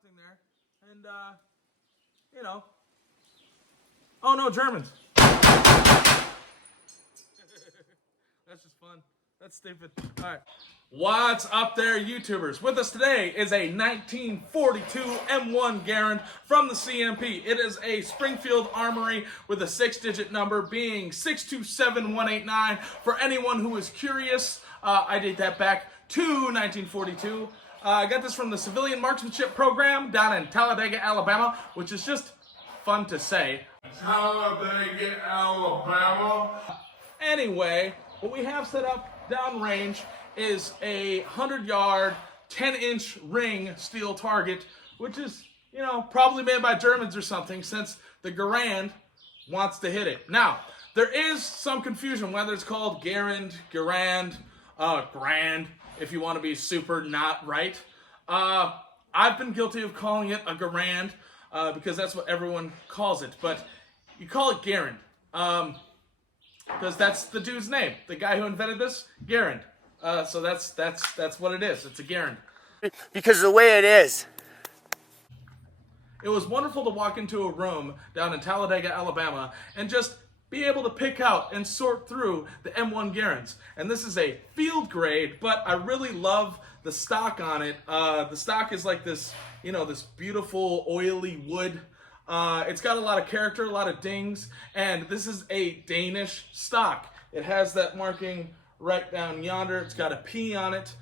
something there. And, you know. Oh, no, Germans. That's just fun. That's stupid. All right. What's up there, YouTubers? With us today is a 1942 M1 Garand from the CMP. It is a Springfield Armory with a 6-digit number being 627189. For anyone who is curious, I date that back to 1942. I got this from the Civilian Marksmanship Program down in Talladega, Alabama, which is just fun to say. Talladega, Alabama. Anyway, what we have set up downrange is a 100-yard, 10-inch ring steel target, which is, you know, probably made by Germans or something, since the Garand wants to hit it. Now, there is some confusion whether it's called Garand, Grand, if you want to be super not right. I've been guilty of calling it a Garand because that's what everyone calls it, but you call it Garand. Because that's the dude's name. The guy who invented this, Garand. So that's what it is. It's a Garand. Because of the way it is. It was wonderful to walk into a room down in Talladega, Alabama, and just be able to pick out and sort through the M1 Garands. And this is a field grade, but I really love the stock on it. The stock is like this, you know, this beautiful oily wood. It's got a lot of character, a lot of dings, and this is a Danish stock. It has that marking right down yonder. It's got a P on it.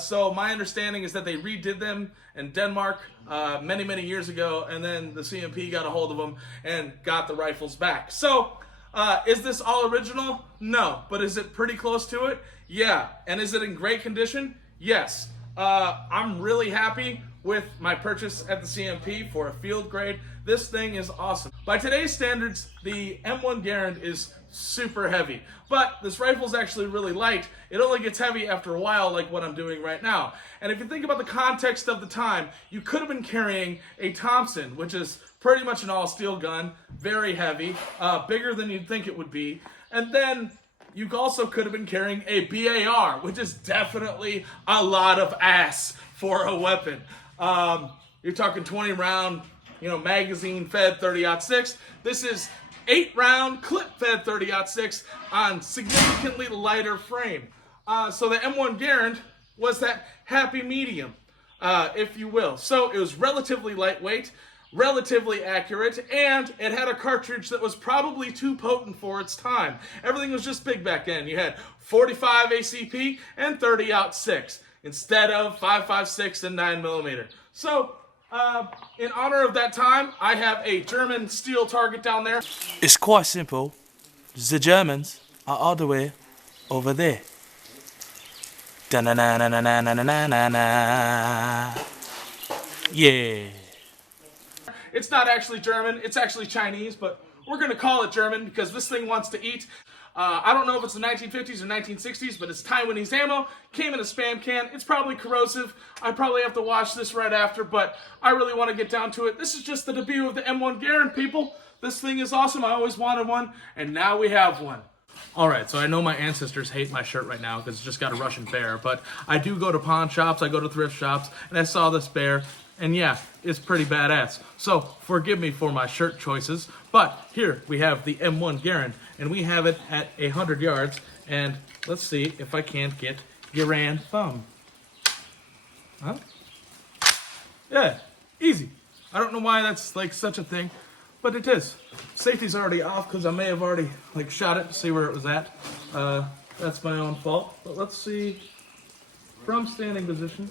So my understanding is that they redid them in Denmark many, many years ago, and then the CMP got a hold of them and got the rifles back. So is this all original? No. But is it pretty close to it? Yeah. And is it in great condition? Yes. I'm really happy with my purchase at the CMP for a field grade. This thing is awesome. By today's standards, the M1 Garand is super heavy, but this rifle is actually really light. It only gets heavy after a while, like what I'm doing right now. And if you think about the context of the time, you could have been carrying a Thompson, which is pretty much an all-steel gun, very heavy, bigger than you'd think it would be. And then you also could have been carrying a BAR, which is definitely a lot of ass for a weapon. You're talking 20-round, you know, magazine-fed 30-06. This is 8-round clip-fed 30-06 on significantly lighter frame. So the M1 Garand was that happy medium, if you will. So it was relatively lightweight, relatively accurate, and it had a cartridge that was probably too potent for its time. Everything was just big back then. You had 45 ACP and 30-06 instead of 5.56 and 9mm. So, in honor of that time, I have a German steel target down there. It's quite simple. The Germans are all the way over there. Da-na-na-na-na-na-na-na-na. Yeah. It's not actually German, it's actually Chinese, but we're going to call it German because this thing wants to eat. I don't know if it's the 1950s or 1960s, but it's Taiwanese ammo. Came in a spam can. It's probably corrosive. I probably have to wash this right after, but I really want to get down to it. This is just the debut of the M1 Garand, people. This thing is awesome. I always wanted one, and now we have one. Alright, so I know my ancestors hate my shirt right now because it's just got a Russian bear, but I do go to pawn shops, I go to thrift shops, and I saw this bear, and yeah, it's pretty badass. So, forgive me for my shirt choices, but here we have the M1 Garand, and we have it at 100 yards, and let's see if I can't get Garand thumb. Huh? Yeah, easy. I don't know why that's like such a thing, but it is. Safety's already off because I may have already like shot it to see where it was at. That's my own fault, but let's see from standing position.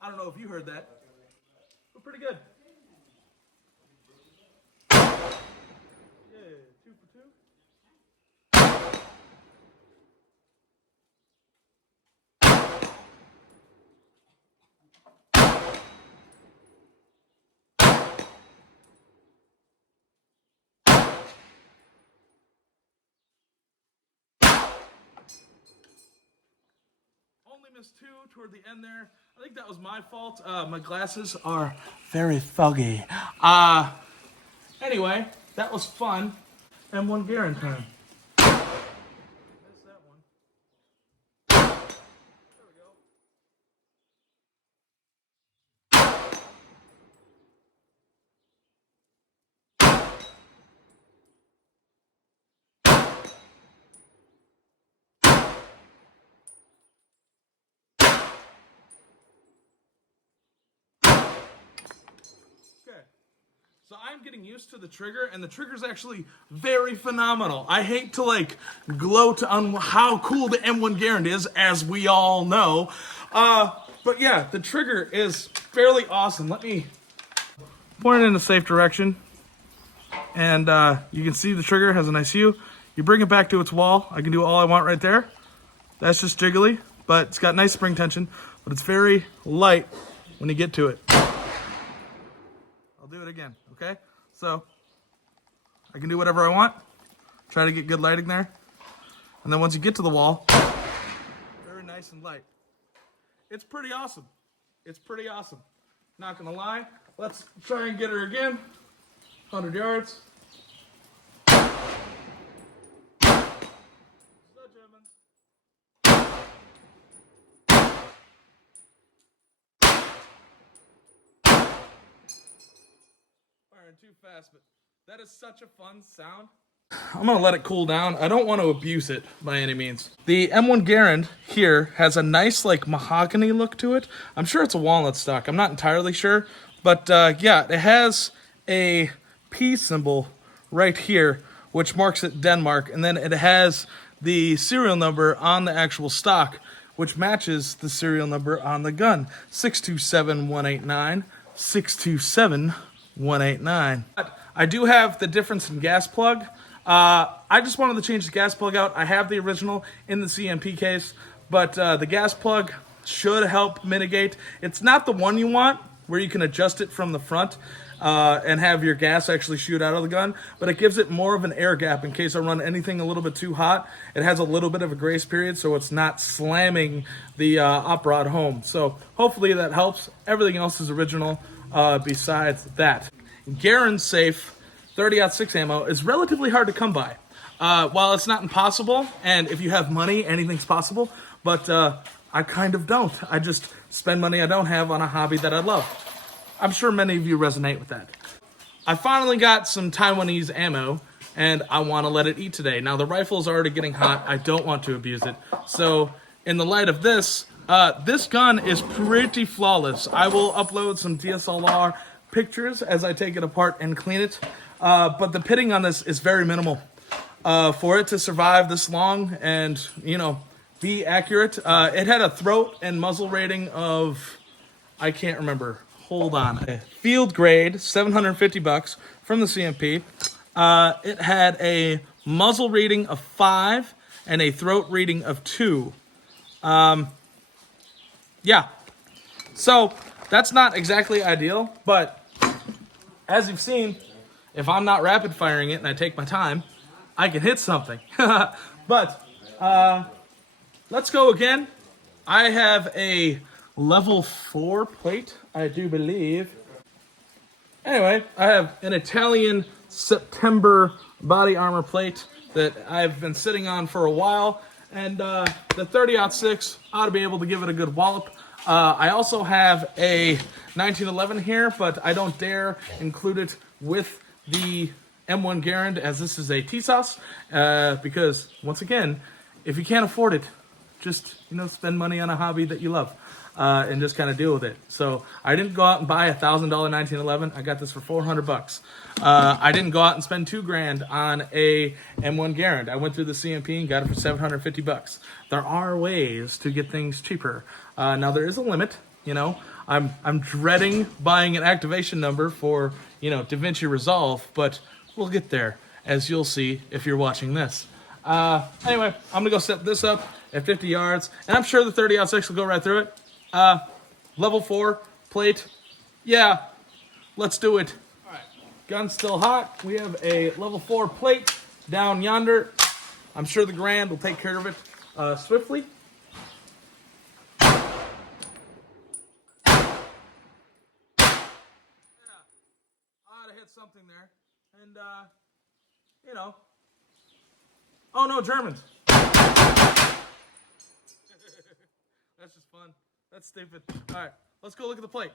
I don't know if you heard that, but pretty good. Yeah, 2 for 2. Only missed 2 toward the end there. I think that was my fault. My glasses are very foggy. Anyway, that was fun. M1 Garand time. Missed that one. There we go. getting used to the trigger, and the trigger's actually very phenomenal. I hate to like gloat on how cool the M1 Garand is, as we all know. But yeah, the trigger is fairly awesome. Let me point it in a safe direction. And you can see the trigger has a nice hue. You bring it back to its wall. I can do all I want right there. That's just jiggly, but it's got nice spring tension, but it's very light when you get to it. I'll do it again, okay? So I can do whatever I want. Try to get good lighting there. And then once you get to the wall, very nice and light. It's pretty awesome. It's pretty awesome. Not gonna lie. Let's try and get her again. 100 yards. Firing too fast, but that is such a fun sound. I'm gonna let it cool down. I don't want to abuse it by any means. The M1 Garand here has a nice like mahogany look to it. I'm sure it's a walnut stock. I'm not entirely sure, but yeah, it has a P symbol right here, which marks it Denmark, and then it has the serial number on the actual stock, which matches the serial number on the gun, 627189, 627189. I do have the difference in gas plug. I just wanted to change the gas plug out. I have the original in the CMP case, but the gas plug should help mitigate. It's not the one you want, where you can adjust it from the front and have your gas actually shoot out of the gun, but it gives it more of an air gap in case I run anything a little bit too hot. It has a little bit of a grace period, so it's not slamming the op rod home. So hopefully that helps. Everything else is original besides that. Garand safe 30-06 ammo is relatively hard to come by. While it's not impossible, and if you have money, anything's possible, but I kind of don't. I just spend money I don't have on a hobby that I love. I'm sure many of you resonate with that. I finally got some Taiwanese ammo, and I want to let it eat today. Now, the rifle is already getting hot. I don't want to abuse it. So, in the light of this, this gun is pretty flawless. I will upload some DSLR pictures as I take it apart and clean it. But the pitting on this is very minimal. For it to survive this long and, you know, be accurate, it had a throat and muzzle rating of, I can't remember. Hold on. Field grade, $750 from the CMP. It had a muzzle rating of 5 and a throat rating of 2. Yeah. So, that's not exactly ideal, but as you've seen, if I'm not rapid firing it and I take my time, I can hit something. But, let's go again. I have a level 4 plate, I do believe. Anyway, I have an Italian September body armor plate that I've been sitting on for a while, and the 30-06 ought to be able to give it a good wallop. I also have a 1911 here, but I don't dare include it with the M1 Garand, as this is a TSOS, because, once again, if you can't afford it, just, you know, spend money on a hobby that you love, and just kind of deal with it. So, I didn't go out and buy a $1,000 1911. I got this for $400. I didn't go out and spend $2,000 on a M1 Garand. I went through the CMP and got it for $750. There are ways to get things cheaper. Now, there is a limit, you know. I'm dreading buying an activation number for, you know, DaVinci Resolve, but we'll get there, as you'll see if you're watching this. Anyway, I'm gonna go set this up at 50 yards, and I'm sure the 30-06 will go right through it. Level 4 plate. Yeah, let's do it. All right, gun's still hot. We have a level 4 plate down yonder. I'm sure the Garand will take care of it swiftly. Something there, and you know, oh no, Germans. That's just fun. That's stupid. All right, let's go look at the plate.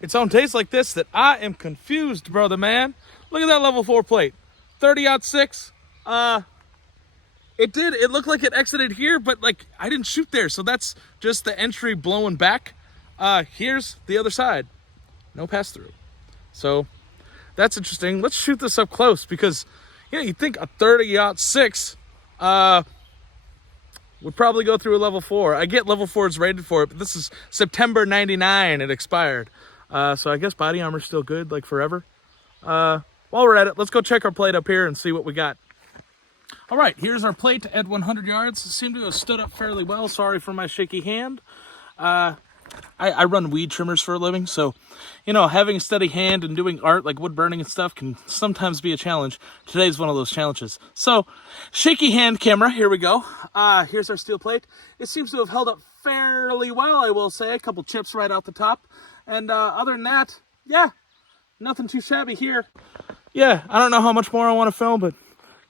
It's on days like this that I am confused, brother man. Look at that level 4 plate, 30-06. It looked like it exited here, but like I didn't shoot there, so that's just the entry blowing back. Here's the other side, no pass through. So That's interesting. Let's shoot this up close because, you know, you think a 30-06 would probably go through a level 4. I get level 4 is rated for it, but this is September 99. It expired. So I guess body armor's still good, like forever. While we're at it, let's go check our plate up here and see what we got. All right, here's our plate at 100 yards. It seemed to have stood up fairly well. Sorry for my shaky hand. I run weed trimmers for a living, so, you know, having a steady hand and doing art like wood burning and stuff can sometimes be a challenge. Today's one of those challenges. So, shaky hand camera, here we go. Here's our steel plate. It seems to have held up fairly well, I will say. A couple chips right out the top. And other than that, yeah, nothing too shabby here. Yeah, I don't know how much more I want to film, but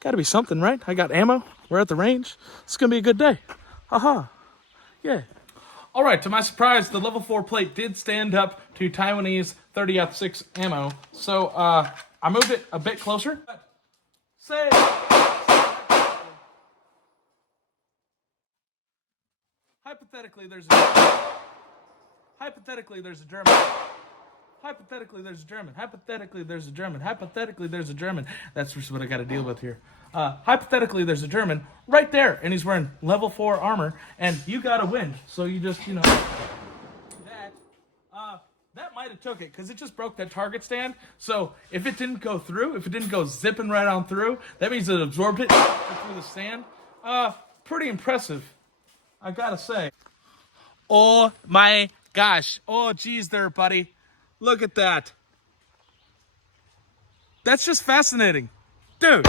gotta be something, right? I got ammo. We're at the range. It's gonna be a good day. Haha. Yeah. All right, to my surprise, the level 4 plate did stand up to Taiwanese 30-06 ammo. So I moved it a bit closer. Say. Hypothetically, there's a German. Hypothetically, there's a German. Hypothetically, there's a German. Hypothetically, there's a German. Hypothetically, there's a German. That's just what I got to deal with here. Hypothetically, there's a German right there, and he's wearing level 4 armor, and you got to win. So you just, you know, that might have took it, because it just broke that target stand. So if it didn't go through, if it didn't go zipping right on through, that means it absorbed it through the stand. Pretty impressive, I got to say. Oh my gosh. Oh, geez there, buddy. Look at that. That's just fascinating. Dude,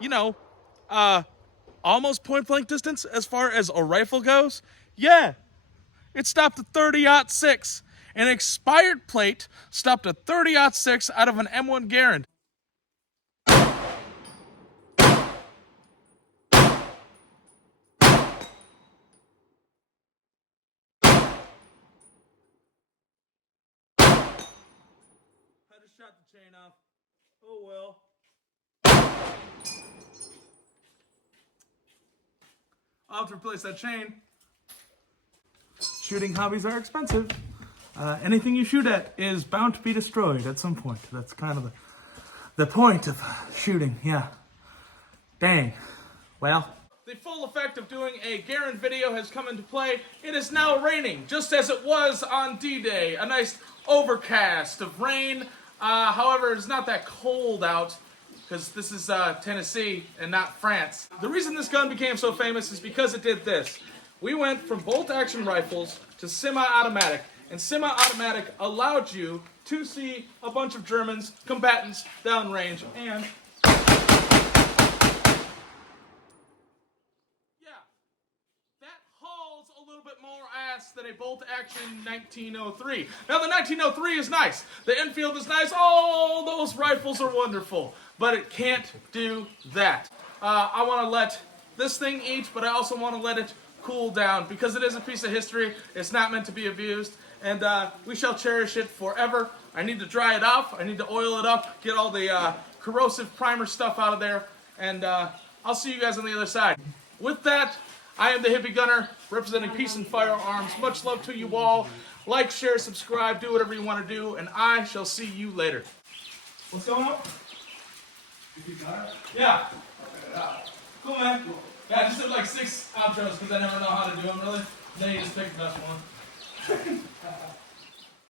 you know, almost point blank distance as far as a rifle goes. Yeah, it stopped at 30-06. An expired plate stopped at 30-06 out of an M1 Garand. Shot the chain off. Oh well. I'll have to replace that chain. Shooting hobbies are expensive. Anything you shoot at is bound to be destroyed at some point. That's kind of the point of shooting, yeah. Dang. Well. The full effect of doing a Garand video has come into play. It is now raining, just as it was on D-Day. A nice overcast of rain. However, it's not that cold out, because this is Tennessee and not France. The reason this gun became so famous is because it did this. We went from bolt-action rifles to semi-automatic, and semi-automatic allowed you to see a bunch of Germans, combatants, downrange, and a little bit more ass than a bolt-action 1903. Now, the 1903 is nice. The Enfield is nice. All those rifles are wonderful. But it can't do that. I want to let this thing eat, but I also want to let it cool down because it is a piece of history. It's not meant to be abused. And we shall cherish it forever. I need to dry it off. I need to oil it up, get all the corrosive primer stuff out of there. And I'll see you guys on the other side. With that, I am the Hippie Gunner, representing Peace and Firearms. Much love to you all. Like, share, subscribe, do whatever you want to do, and I shall see you later. What's going on? Yeah. Cool, man. Yeah, I just did like 6 outros because I never know how to do them, really. Then you just pick the best one.